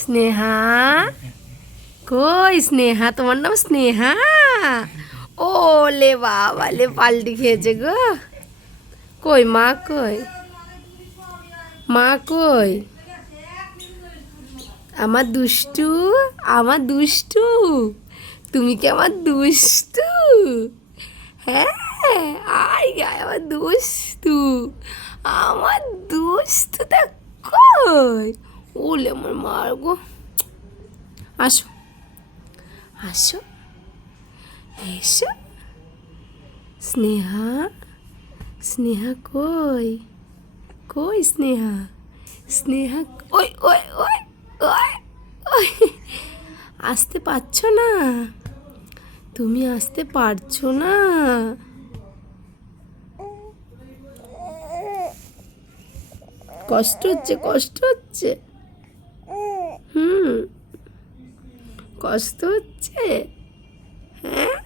স্নেহা, কই স্নেহা? তোমার নাম স্নেহা? ও লে বাবা লে, পাল্টি খেয়েছে গো। কই মা? কই মা? কই আমার দুষ্টু, আমার দুষ্টু? তুমি কি আমার দুষ্টু? হ্যাঁ, আয় গায় আমার দুষ্টু, আমার দুষ্টুটা কই? ওলে আমার মার গো। আসো, আসো, এসো। স্নেহা, স্নেহা কই? কই স্নেহা? স্নেহা, ওই ওই ওই ওই ওই, আসতে পারছো না? তুমি আসতে পারছো না? কষ্ট হচ্ছে, কষ্ট হচ্ছে। হুম, কষ্ট হচ্ছে। হ্যাঁ,